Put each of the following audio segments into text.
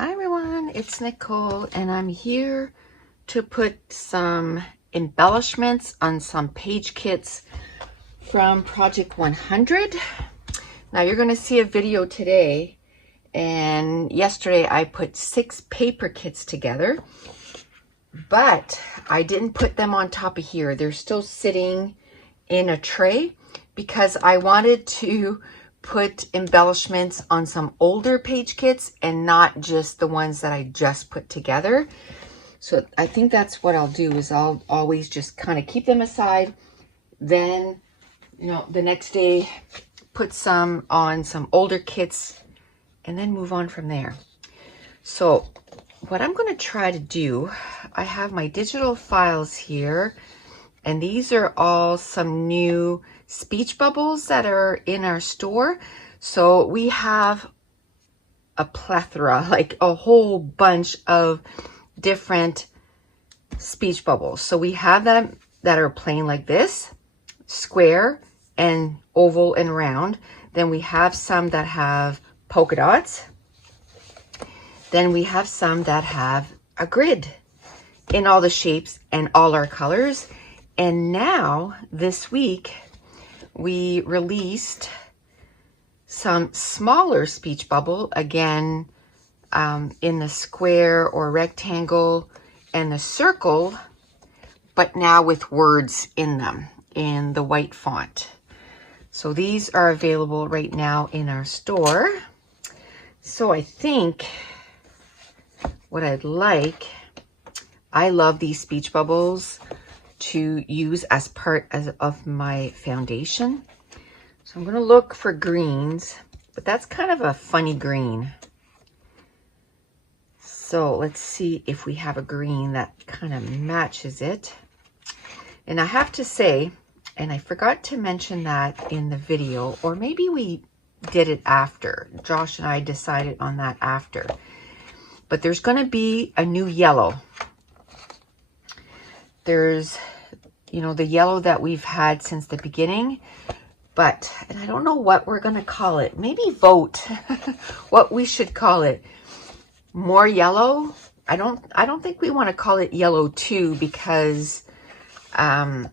Hi everyone, it's Nicole and I'm here to put some embellishments on some page kits from Project 100. Now you're going to see a video today, and yesterday I put 6 paper kits together, but I didn't put them on top of here. They're still sitting in a tray because I wanted to put embellishments on some older page kits and not just the ones that I just put together. So I think that's what I'll do, is I'll always just kind of keep them aside. Then, the next day put some on some older kits and then move on from there. So what I'm going to try to do, I have my digital files here, and these are all some new speech bubbles that are in our store. So we have a plethora, like a whole bunch of different speech bubbles. So we have them that are plain like this, square and oval and round. Then we have some that have polka dots. Then we have some that have a grid in all the shapes and all our colors. And now this week we released some smaller speech bubble, again, in the square or rectangle and the circle, but now with words in them in the white font. So these are available right now in our store. So I think what I'd like, I love these speech bubbles to use as part of my foundation. So I'm going to look for greens, but that's kind of a funny green. So let's see if we have a green that kind of matches it. And I have to say, and I forgot to mention that in the video, or maybe we did it after. Josh and I decided on that after. But there's going to be a new yellow. There's, the yellow that we've had since the beginning, and I don't know what we're going to call it. Maybe vote what we should call it. More yellow. I don't think we want to call it yellow 2 because, or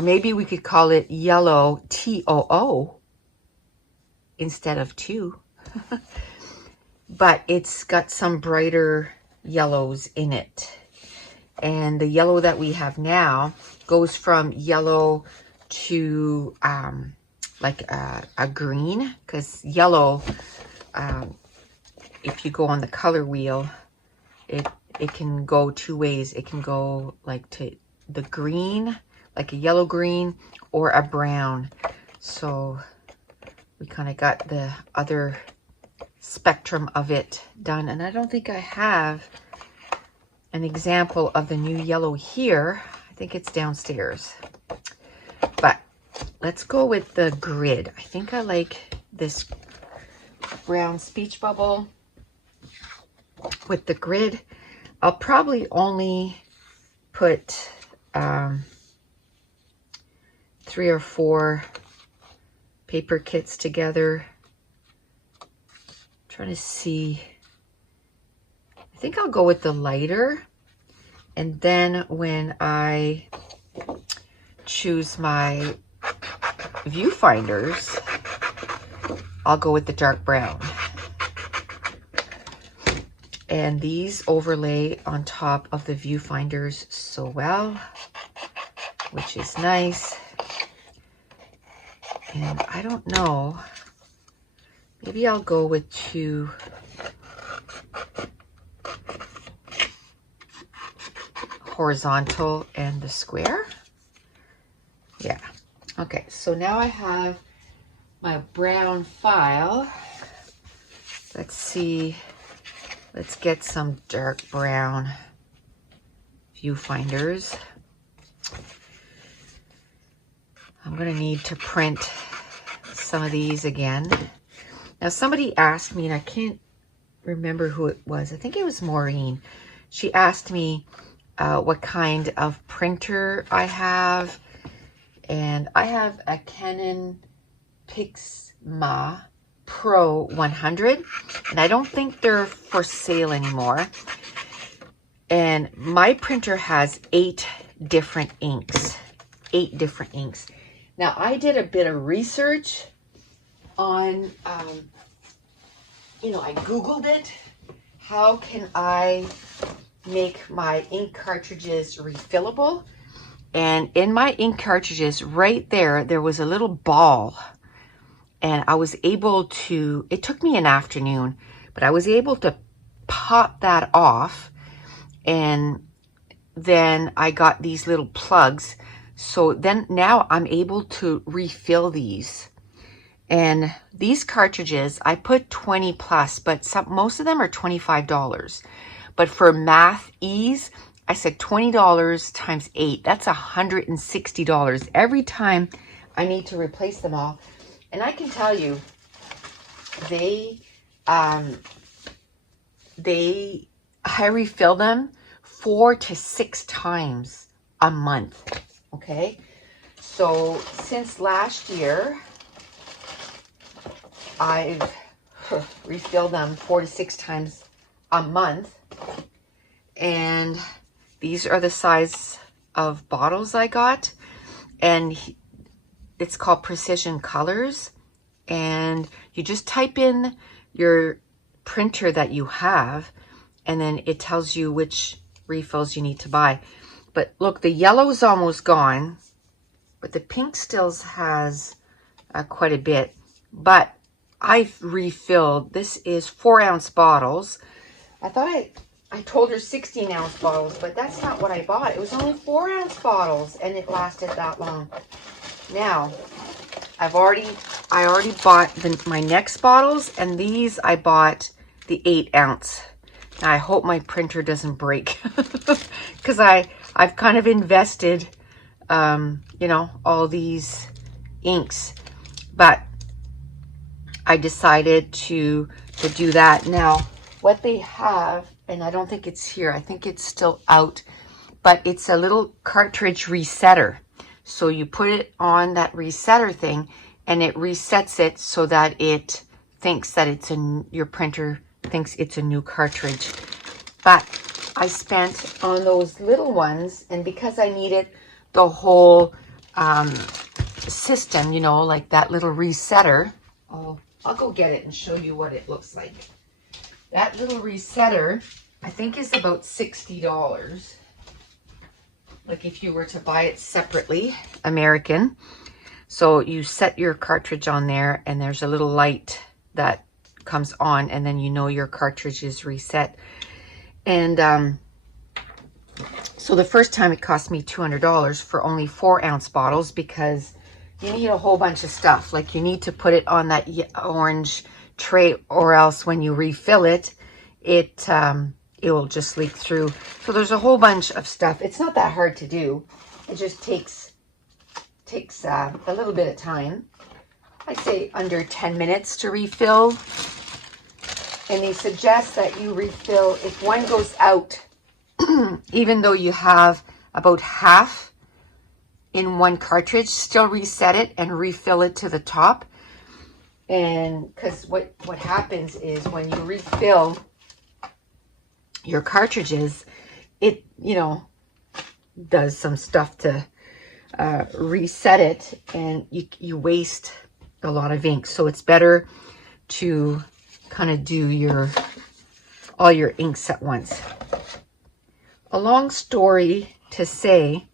maybe we could call it yellow TOO instead of 2. But it's got some brighter yellows in it. And the yellow that we have now goes from yellow to like a green, because yellow, if you go on the color wheel, it can go 2 ways. It can go like to the green, like a yellow green, or a brown. So we kind of got the other spectrum of it done, and I don't think I have an example of the new yellow here. I think it's downstairs, but let's go with the grid. I think I like this brown speech bubble with the grid. I'll probably only put 3 or 4 paper kits together. Trying to see, I think I'll go with the lighter, and then when I choose my viewfinders, I'll go with the dark brown. And these overlay on top of the viewfinders so well, which is nice. And I don't know, maybe I'll go with 2 horizontal and the square. Yeah. Okay, so now I have my brown file. Let's see. Let's get some dark brown viewfinders. I'm going to need to print some of these again. Now, somebody asked me, and I can't remember who it was. I think it was Maureen. She asked me what kind of printer I have. And I have a Canon Pixma Pro 100, and I don't think they're for sale anymore. And my printer has 8 different inks. 8 different inks. Now, I did a bit of research on, I Googled it. How can I make my ink cartridges refillable? And in my ink cartridges, right there was a little ball. And I was able to, it took me an afternoon, but I was able to pop that off. And then I got these little plugs. So then now I'm able to refill these. And these cartridges, I put 20 plus, but most of them are $25. But for math ease, I said $20 times 8. That's $160 every time I need to replace them all. And I can tell you, I refill them 4 to 6 times a month. Okay, so since last year, I've refilled them 4 to 6 times a month. And these are the size of bottles I got. And it's called Precision Colors. And you just type in your printer that you have, and then it tells you which refills you need to buy. But look, the yellow is almost gone, but the pink still has quite a bit. But I've refilled, this is 4-ounce bottles. I thought I told her 16-ounce bottles, but that's not what I bought. It was only 4-ounce bottles, and it lasted that long. Now, I already bought my next bottles, and these I bought the 8-ounce. I hope my printer doesn't break, because I've kind of invested, all these inks, but I decided to do that. Now, what they have, and I don't think it's here, I think it's still out, but it's a little cartridge resetter. So you put it on that resetter thing, and it resets it so that it thinks that your printer thinks it's a new cartridge. But I spent on those little ones, and because I needed the whole system, like that little resetter, I'll go get it and show you what it looks like. That little resetter, I think, is about $60. Like if you were to buy it separately, American. So you set your cartridge on there, and there's a little light that comes on, and then your cartridge is reset. And so the first time it cost me $200 for only 4-ounce bottles, because you need a whole bunch of stuff. Like you need to put it on that orange tray, or else when you refill it, it will just leak through. So there's a whole bunch of stuff. It's not that hard to do. It just takes a little bit of time. I say under 10 minutes to refill. And they suggest that you refill if one goes out, even though you have about half in one cartridge, still reset it and refill it to the top. And because what happens is when you refill your cartridges, it does some stuff to reset it, and you waste a lot of ink. So it's better to kind of do all your inks at once. A long story to say,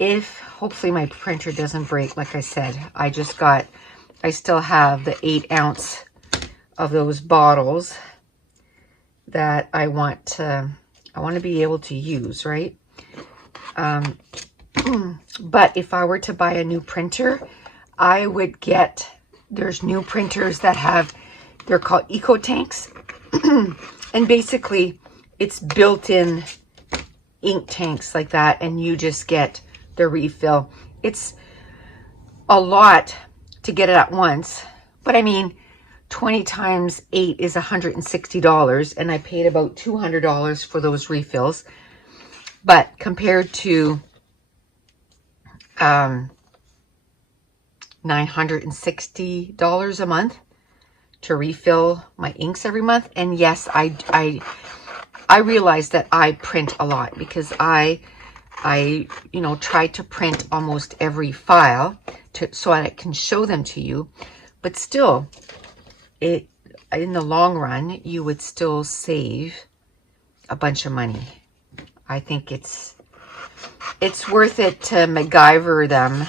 hopefully my printer doesn't break. Like I said, I still have the 8-ounce of those bottles that I want to be able to use, right? But if I were to buy a new printer, I would there's new printers that they're called eco tanks. And basically it's built-in ink tanks like that, and you just get the refill. It's a lot to get it at once, but I mean, 20 times 8 is $160, and I paid about $200 for those refills. But compared to $960 a month to refill my inks every month. And yes, I realize that I print a lot because I you know, try to print almost every file so I can show them to you. But still, in the long run, you would still save a bunch of money. I think it's worth it to MacGyver them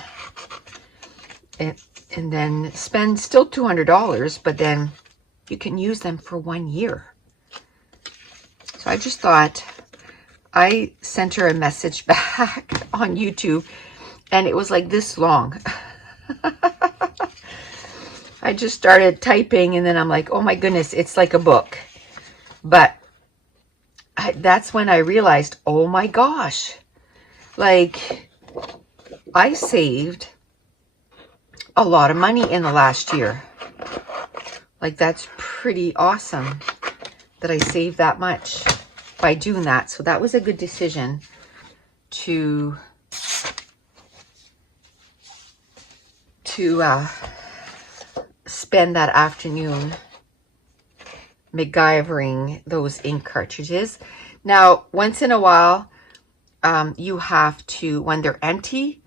and then spend still $200, but then you can use them for 1 year. So I just thought, I sent her a message back on YouTube and it was like this long. I just started typing and then I'm like, oh my goodness, it's like a book. But that's when I realized, oh my gosh, like I saved a lot of money in the last year. Like that's pretty awesome that I saved that much by doing that. So that was a good decision to spend that afternoon MacGyvering those ink cartridges. Now, once in a while, you have to, when they're empty,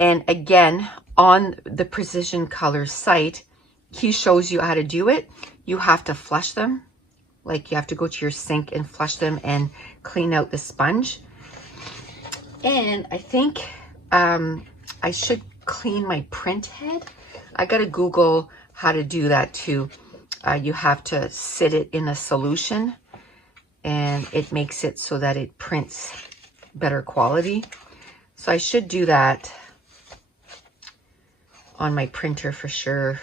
and again, on the Precision Colors site, he shows you how to do it. You have to flush them. Like you have to go to your sink and flush them and clean out the sponge. And I think I should clean my print head. I gotta Google how to do that too. You have to sit it in a solution and it makes it so that it prints better quality. So I should do that on my printer for sure.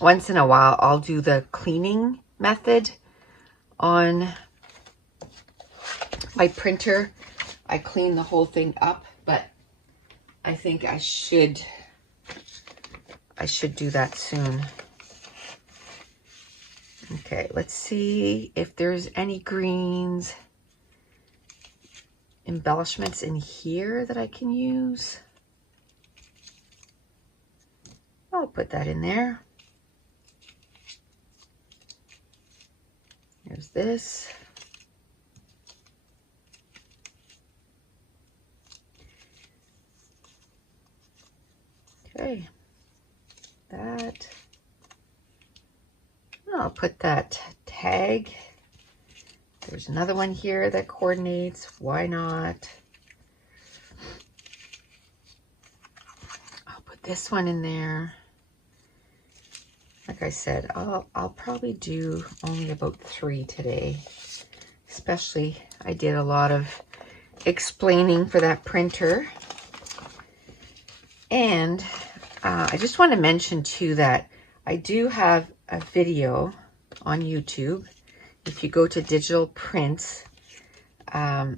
Once in a while, I'll do the cleaning method on my printer. I clean the whole thing up, but I think I should do that soon. Okay, let's see if there's any greens embellishments in here that I can use. I'll put that in there. There's this. Okay, that. I'll put that tag. There's another one here that coordinates. Why not? I'll put this one in there. Like I said, I'll probably do only about 3 today. Especially, I did a lot of explaining for that printer. And I just want to mention too that I do have a video on YouTube. If you go to digital prints, I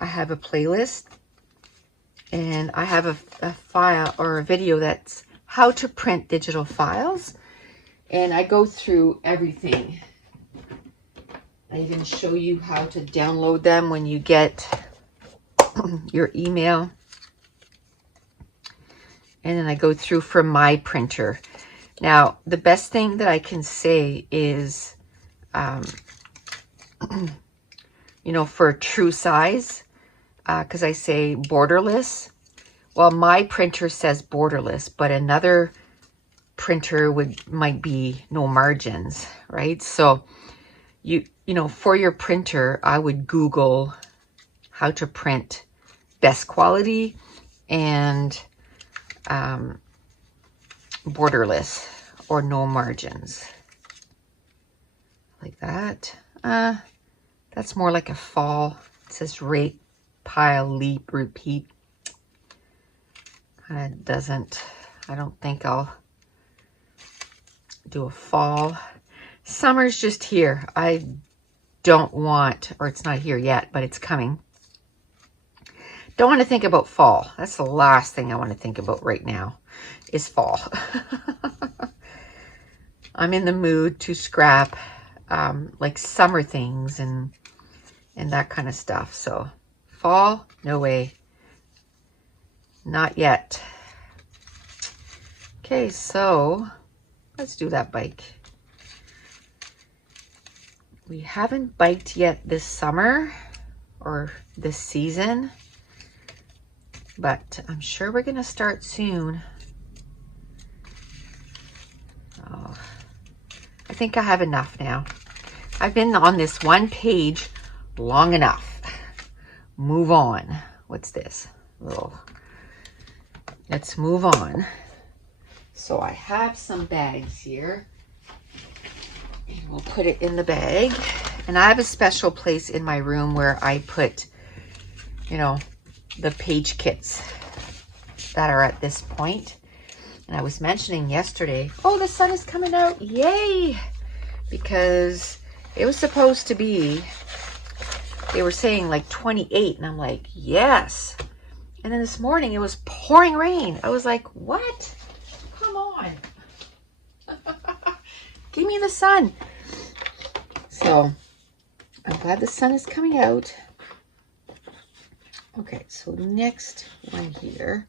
have a playlist and I have a file or a video that's how to print digital files. And I go through everything. I even show you how to download them when you get your email. And then I go through from my printer. Now, the best thing that I can say is, you know, for true size, because I say borderless. Well, my printer says borderless, but another printer might be no margins, right? So, you know, for your printer, I would Google how to print best quality and borderless or no margins, like that. That's more like a fall. It says rake, pile, leap, repeat. Kind of doesn't, I don't think I'll do a fall. Summer's just here. I don't want, or it's not here yet, but it's coming. Don't want to think about fall. That's the last thing I want to think about right now is fall. I'm in the mood to scrap like summer things and that kind of stuff. So fall, no way. Not yet. Okay, so let's do that bike. We haven't biked yet this summer or this season, but I'm sure we're gonna start soon. Oh, I think I have enough now. I've been on this one page long enough. Move on. What's this? Oh, let's move on. So I have some bags here. And we'll put it in the bag. And I have a special place in my room where I put, you know, the page kits that are at this point. And I was mentioning yesterday, oh, the sun is coming out. Yay! Because it was supposed to be, they were saying like 28. And I'm like, yes. And then this morning it was pouring rain. I was like, what? Come on. Give me the sun. So I'm glad the sun is coming out. Okay, so next one here.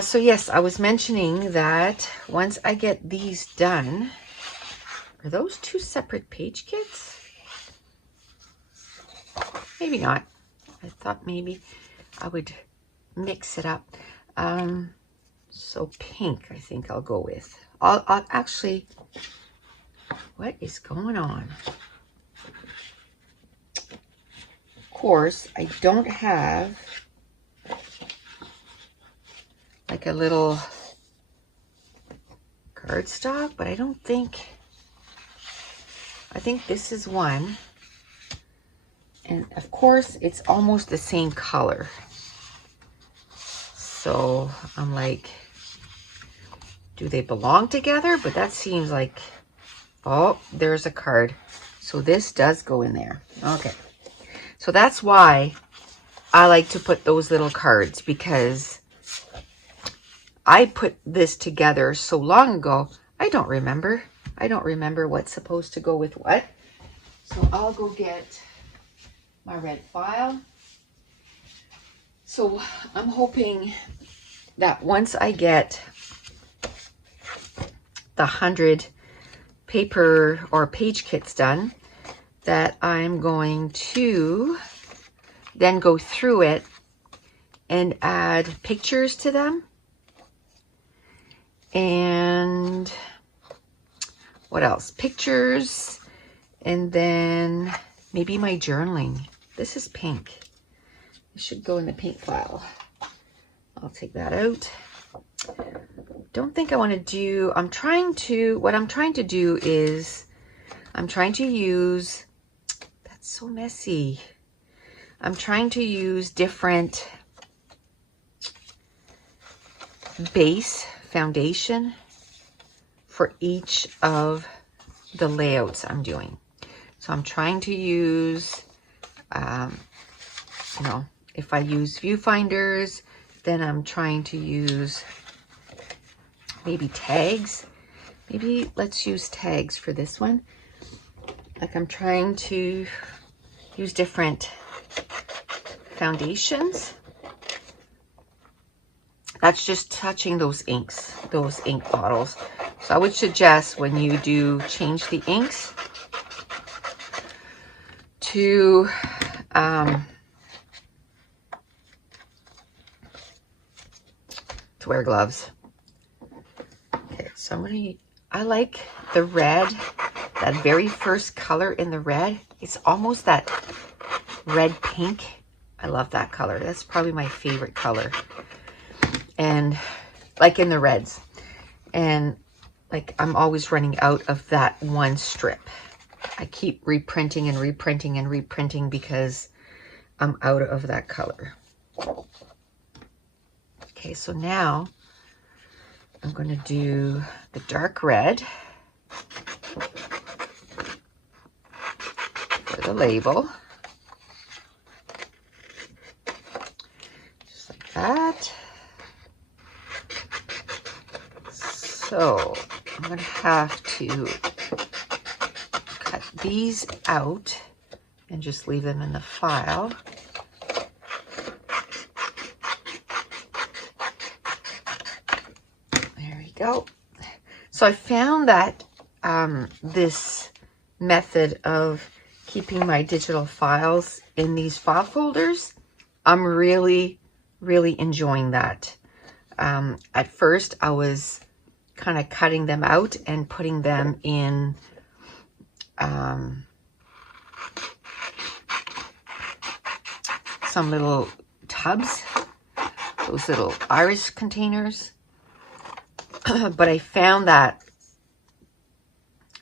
So yes, I was mentioning that once I get these done, are those two separate page kits? Maybe not. I thought maybe I would mix it up. So pink, I think I'll go with. I'll actually, what is going on? Of course, I don't have like a little cardstock, but I think this is one. And of course, it's almost the same color. So I'm like, do they belong together? But that seems like, oh, there's a card. So this does go in there. Okay. So that's why I like to put those little cards, because I put this together so long ago, I don't remember. I don't remember what's supposed to go with what. So I'll go get my red file. So I'm hoping that once I get the 100 paper or page kits done, that I'm going to then go through it and add pictures to them. And what else? Pictures, and then maybe my journaling. This is pink. It should go in the pink file. I'll take that out. Don't think I want to do, what I'm trying to do is, I'm trying to use, that's so messy. I'm trying to use different base foundation for each of the layouts I'm doing. So I'm trying to use, you know, if I use viewfinders, then I'm trying to use maybe tags. Maybe let's use tags for this one. Like I'm trying to use different foundations. That's just touching those inks, those ink bottles. So I would suggest when you do change the inks to wear gloves. Okay, so I like the red, that very first color in the red. It's almost that red pink. I love that color. That's probably my favorite color. And like in the reds. And like I'm always running out of that one strip. I keep reprinting and reprinting and reprinting because I'm out of that color. Okay, so now I'm going to do the dark red for the label. Just like that. So I'm going to have to cut these out and just leave them in the file. There we well, so I found that this method of keeping my digital files in these file folders, I'm really, really enjoying that. At first, I was kind of cutting them out and putting them in some little tubs, those little iris containers. But I found that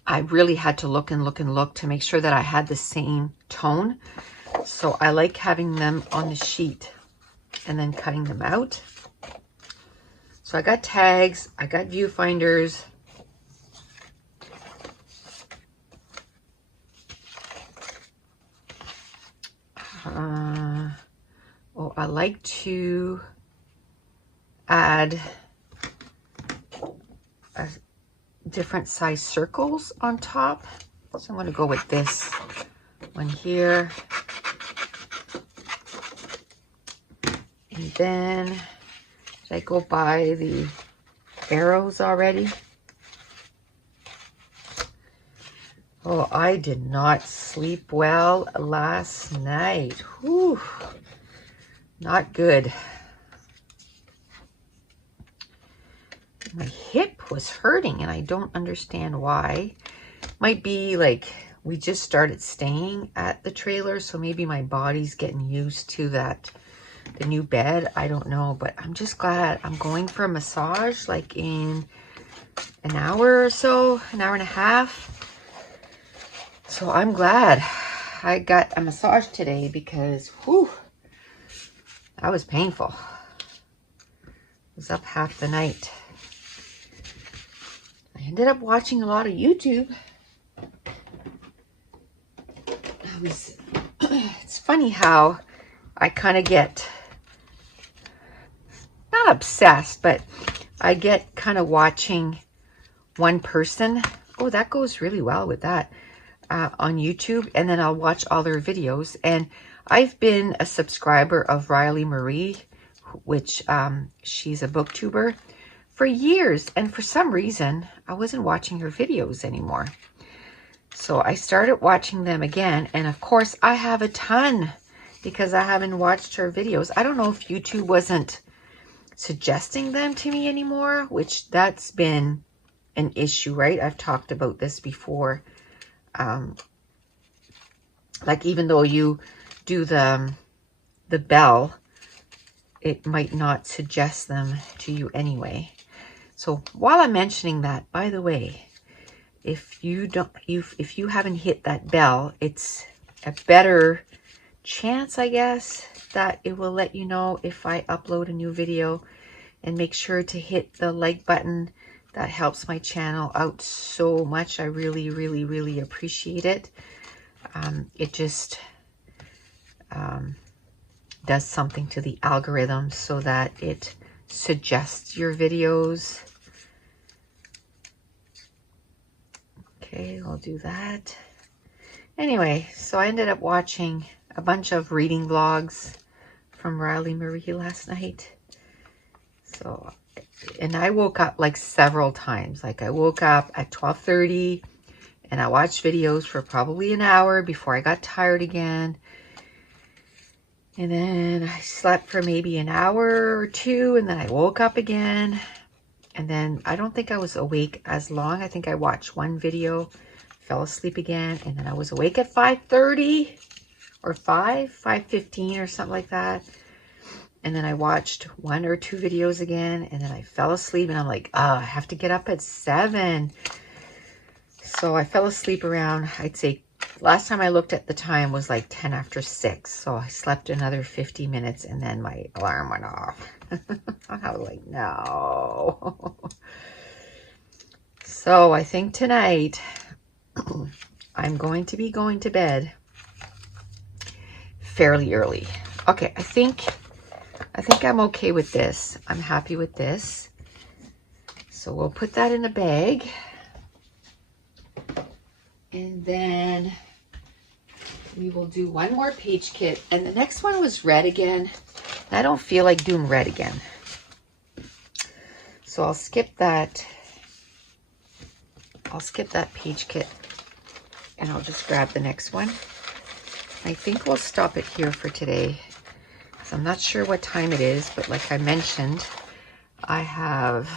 I really had to look and look and look to make sure that I had the same tone. So I like having them on the sheet and then cutting them out. So I got tags, I got viewfinders. Oh, I like to add different size circles on top. So I'm going to go with this one here. And then, did I go by the arrows already? Oh, I did not sleep well last night. Whew. Not good. My hip was hurting and I don't understand why. Might be like we just started staying at the trailer, so maybe my body's getting used to that, the new bed. I don't know, but I'm just glad I'm going for a massage like in an hour or so, an hour and a half. So I'm glad I got a massage today because, whew, that was painful. I was up half the night. I ended up watching a lot of YouTube. It's funny how I kind of get, not obsessed, but I get kind of watching one person. Oh, that goes really well with that. On YouTube, and then I'll watch all their videos. And I've been a subscriber of Riley Marie, which she's a booktuber, for years, and for some reason I wasn't watching her videos anymore. So I started watching them again, and of course I have a ton because I haven't watched her videos. I don't know if YouTube wasn't suggesting them to me anymore, which that's been an issue, right? I've talked about this before. Like even though you do the bell, it might not suggest them to you anyway. So while I'm mentioning that, by the way, if you haven't hit that bell, it's a better chance, I guess, that it will let you know if I upload a new video. And make sure to hit the like button. That helps my channel out so much. I really, really, really appreciate it. It just does something to the algorithm so that it suggests your videos. Okay, I'll do that. Anyway, so I ended up watching a bunch of reading vlogs from Riley Marie last night. So, and I woke up like several times. Like I woke up at 12:30 and I watched videos for probably an hour before I got tired again. And then I slept for maybe an hour or two, and then I woke up again. And then I don't think I was awake as long. I think I watched one video, fell asleep again, and then I was awake at 5:30 or 5:15 or something like that. And then I watched one or two videos again, and then I fell asleep, and I'm like, oh, I have to get up at 7. So I fell asleep around, I'd say, last time I looked at the time was like 10 after 6. So I slept another 50 minutes, and then my alarm went off. I was like, no. So I think tonight I'm going to be going to bed fairly early. Okay, I think I'm okay with this. I'm happy with this. So we'll put that in a bag. And then we will do one more page kit. And the next one was red again. I don't feel like doing red again. So I'll skip that I'll skip that page kit and I'll just grab the next one. I think we'll stop it here for today. So I'm not sure what time it is, but like I mentioned, I have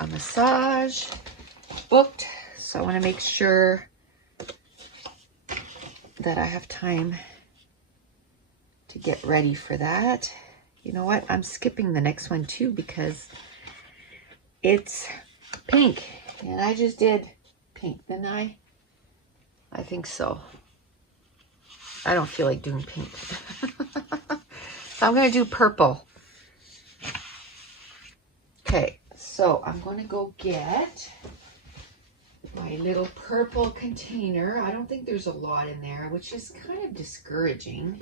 a massage booked. So I want to make sure that I have time to get ready for that. You know what? I'm skipping the next one too because it's pink. And I just did pink, didn't I? I think so. I don't feel like doing pink. So I'm going to do purple. Okay, so I'm going to go get my little purple container. I don't think there's a lot in there, which is kind of discouraging.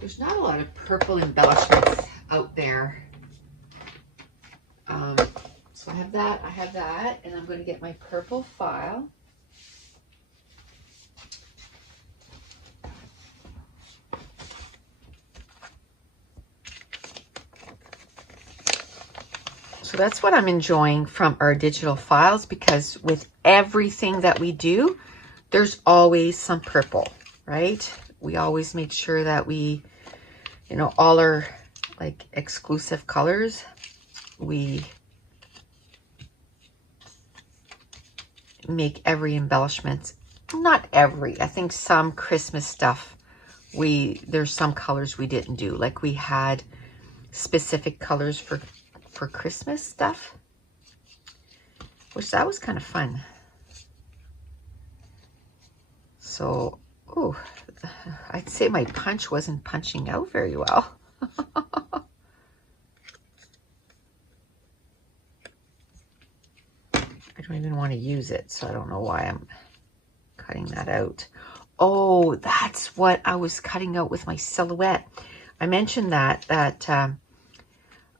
There's not a lot of purple embellishments out there. So I have that, and I'm going to get my purple file. So that's what I'm enjoying from our digital files, because with everything that we do, there's always some purple, right? We always make sure that we, you know, all our like exclusive colors, we make every embellishment. Not every, I think some Christmas stuff, there's some colors we didn't do. Like we had specific colors for Christmas stuff, which that was kind of fun. So, oh, I'd say my punch wasn't punching out very well. I don't even want to use it, so I don't know why I'm cutting that out. Oh, that's what I was cutting out with my silhouette. I mentioned that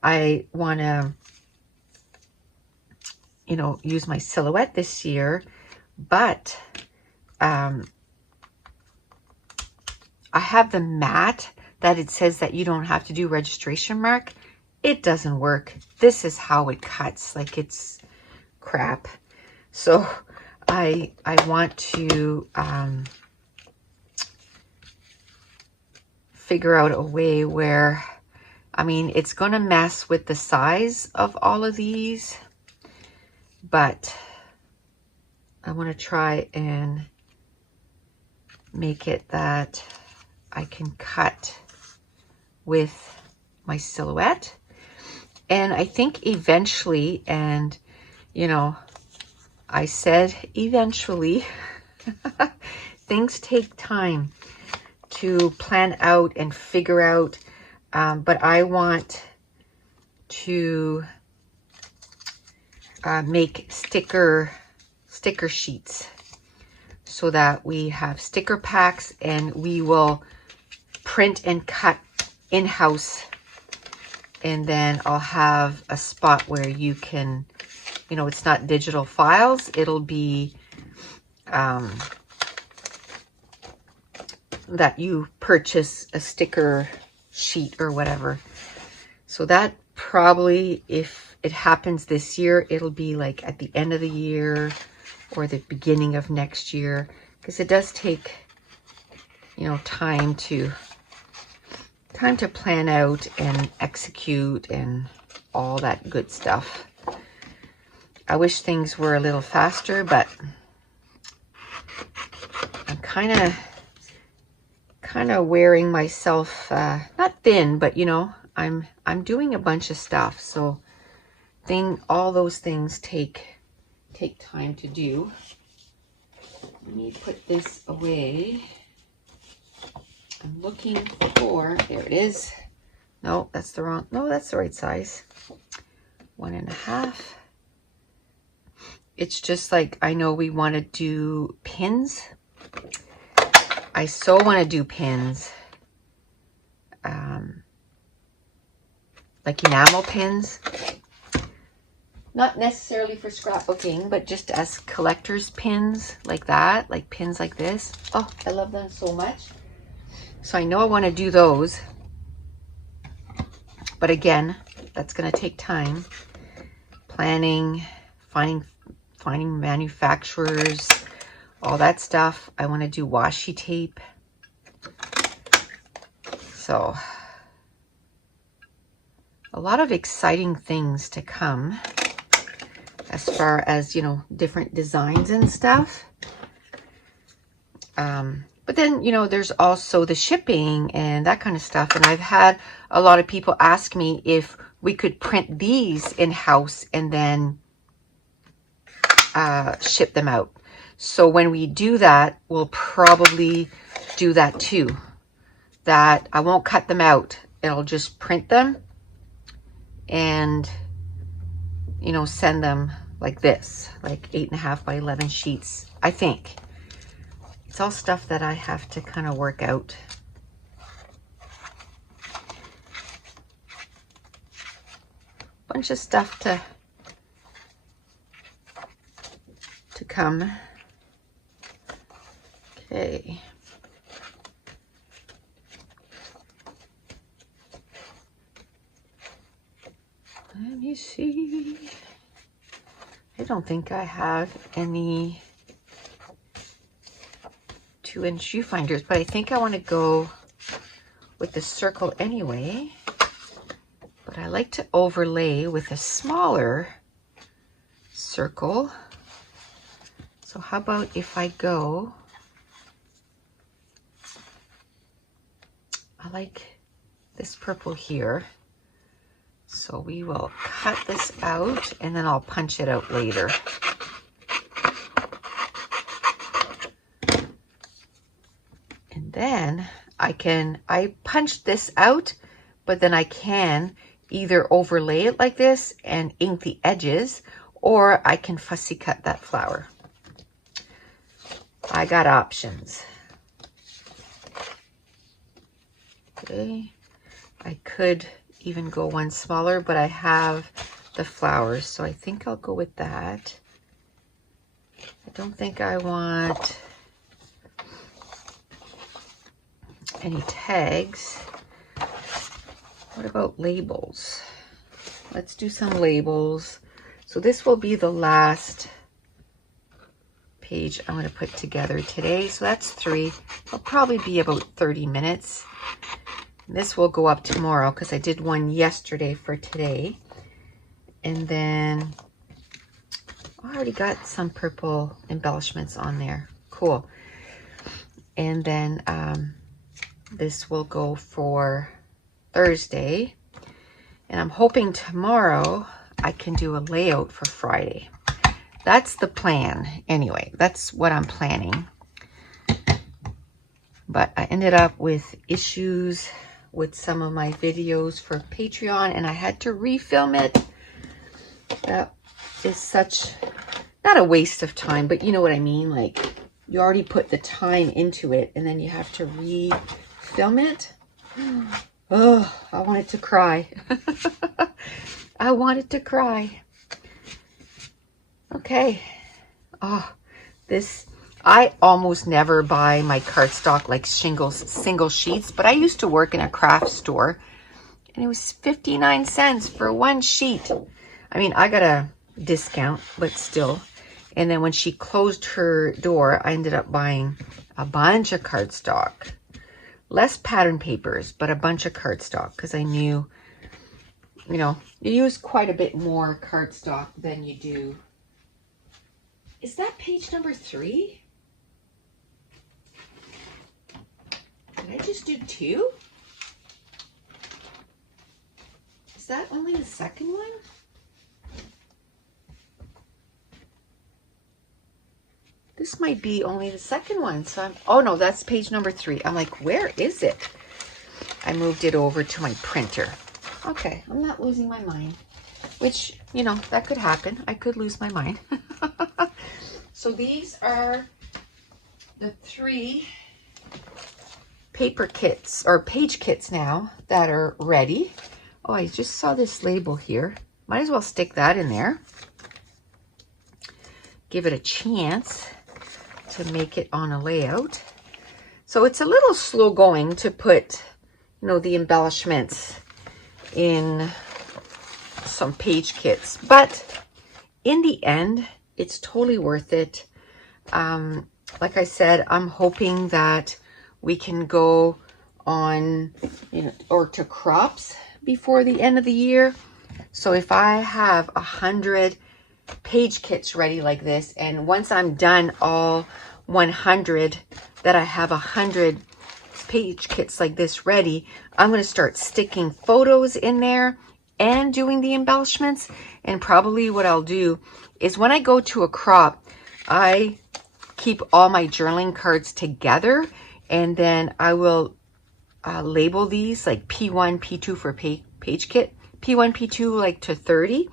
I want to, you know, use my silhouette this year, but I have the mat that it says that you don't have to do registration mark. It doesn't work. This is how it cuts. Like, it's crap. So I want to figure out a way where, I mean, it's going to mess with the size of all of these, but I want to try and make it that I can cut with my silhouette. And I think eventually, and you know, I said eventually, things take time to plan out and figure out, but I want to make sticker sheets so that we have sticker packs, and we will print and cut in-house, and then I'll have a spot where you can, you know, it's not digital files, it'll be that you purchase a sticker sheet or whatever. So that probably, if it happens this year, it'll be like at the end of the year or the beginning of next year, because it does take, you know, time to plan out and execute and all that good stuff. I wish things were a little faster, but I'm kind of wearing myself, not thin, but you know, I'm doing a bunch of stuff, so all those things take time to do. Let me put this away. I'm looking for, there it is. No, that's the wrong, no, that's the right size. 1.5. It's just like, I know we want to do pins. I so want to do pins. Like enamel pins. Not necessarily for scrapbooking, but just as collector's pins like that, like pins like this. Oh, I love them so much. So I know I want to do those. But again, that's going to take time. Planning, finding finding manufacturers, all that stuff. I want to do washi tape. So a lot of exciting things to come as far as, you know, different designs and stuff. But then, you know, there's also the shipping and that kind of stuff. And I've had a lot of people ask me if we could print these in-house and then ship them out. So when we do that, we'll probably do that too. That I won't cut them out. It'll just print them and, you know, send them like this, like 8.5 by 11 sheets, I think. It's all stuff that I have to kind of work out. Bunch of stuff to come. Okay. Let me see. I don't think I have any 2-inch viewfinders, but I think I want to go with the circle anyway. But I like to overlay with a smaller circle. So how about if I go, I like this purple here. So we will cut this out and then I'll punch it out later. And then I punched this out, but then I can either overlay it like this and ink the edges, or I can fussy cut that flower. I got options. Okay, I could even go one smaller, but I have the flowers, so I think I'll go with that. I don't think I want any tags. What about labels? Let's do some labels. So this will be the last page I'm going to put together today. So that's 3. It'll probably be about 30 minutes. This will go up tomorrow because I did one yesterday for today. And then I already got some purple embellishments on there. Cool. And then this will go for Thursday. And I'm hoping tomorrow I can do a layout for Friday. That's the plan. Anyway, that's what I'm planning. But I ended up with issues with some of my videos for Patreon and I had to refilm it. That is such, not a waste of time, but you know what I mean? Like, you already put the time into it and then you have to refilm it. Oh, I wanted to cry. I wanted to cry. Okay. Oh, this, I almost never buy my cardstock like single sheets, but I used to work in a craft store and it was 59 cents for one sheet. I mean, I got a discount, but still. And then when she closed her door, I ended up buying a bunch of cardstock. Less pattern papers, but a bunch of cardstock because I knew, you know, you use quite a bit more cardstock than you do. Is that page number 3? Did I just do 2? Is that only the second one? This might be only the second one. So oh no, that's page number 3. I'm like, where is it? I moved it over to my printer. Okay, I'm not losing my mind. Which, you know, that could happen. I could lose my mind. So these are the 3 paper kits or page kits now that are ready. Oh, I just saw this label here. Might as well stick that in there. Give it a chance to make it on a layout. So it's a little slow going to put, you know, the embellishments in some page kits, but in the end, It's totally worth it. Like I said, I'm hoping that we can go on, or to crops before the end of the year. So if I have 100 page kits ready like this, and once I'm done all 100, that I have 100 page kits like this ready, I'm going to start sticking photos in there and doing the embellishments. And probably what I'll do is when I go to a crop, I keep all my journaling cards together, and then I will label these like P1, P2 for page kit, P1, P2 like to 30.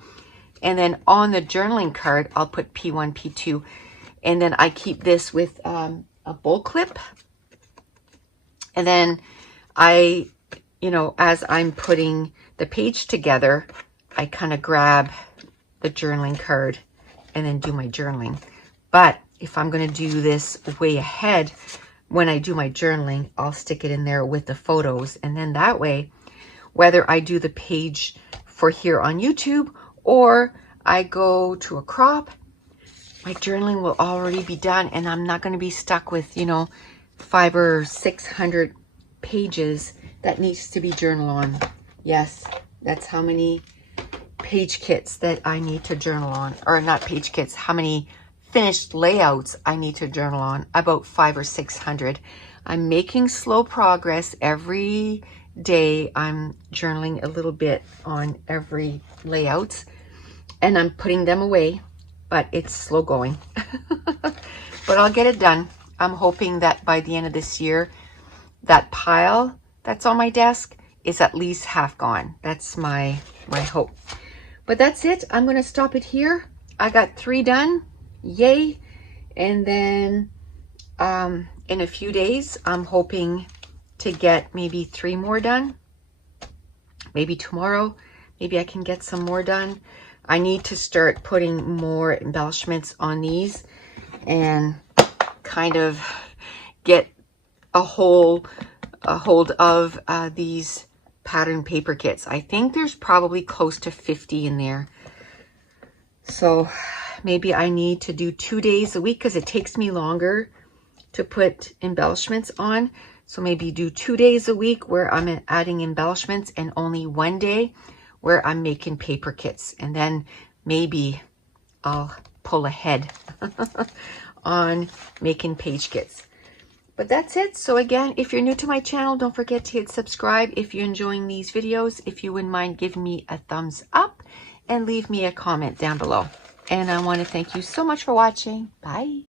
And then on the journaling card, I'll put P1, P2. And then I keep this with a bull clip. And then I, as I'm putting the page together, I kind of grab the journaling card and then do my journaling. But if I'm going to do this way ahead, when I do my journaling, I'll stick it in there with the photos. And then that way, whether I do the page for here on YouTube or I go to a crop, my journaling will already be done, and I'm not going to be stuck with, 500 or 600 pages that needs to be journaled on. Yes, that's how many page kits that I need to journal on, or not page kits, how many finished layouts I need to journal on. About 500 or 600. I'm making slow progress every day. I'm journaling a little bit on every layout, and I'm putting them away, but it's slow going. But I'll get it done. I'm hoping that by the end of this year, that pile that's on my desk is at least half gone. That's my hope. But that's it. I'm going to stop it here. I got 3 done. Yay. And then in a few days, I'm hoping to get maybe 3 more done. Maybe tomorrow, maybe I can get some more done. I need to start putting more embellishments on these and kind of get a hold of these pattern paper kits. I think there's probably close to 50 in there. So maybe I need to do 2 days a week because it takes me longer to put embellishments on. So maybe do 2 days a week where I'm adding embellishments and only 1 day where I'm making paper kits. And then maybe I'll pull ahead on making page kits. But that's it. So again, if you're new to my channel, don't forget to hit subscribe if you're enjoying these videos. If you wouldn't mind giving me a thumbs up and leave me a comment down below. And I want to thank you so much for watching. Bye.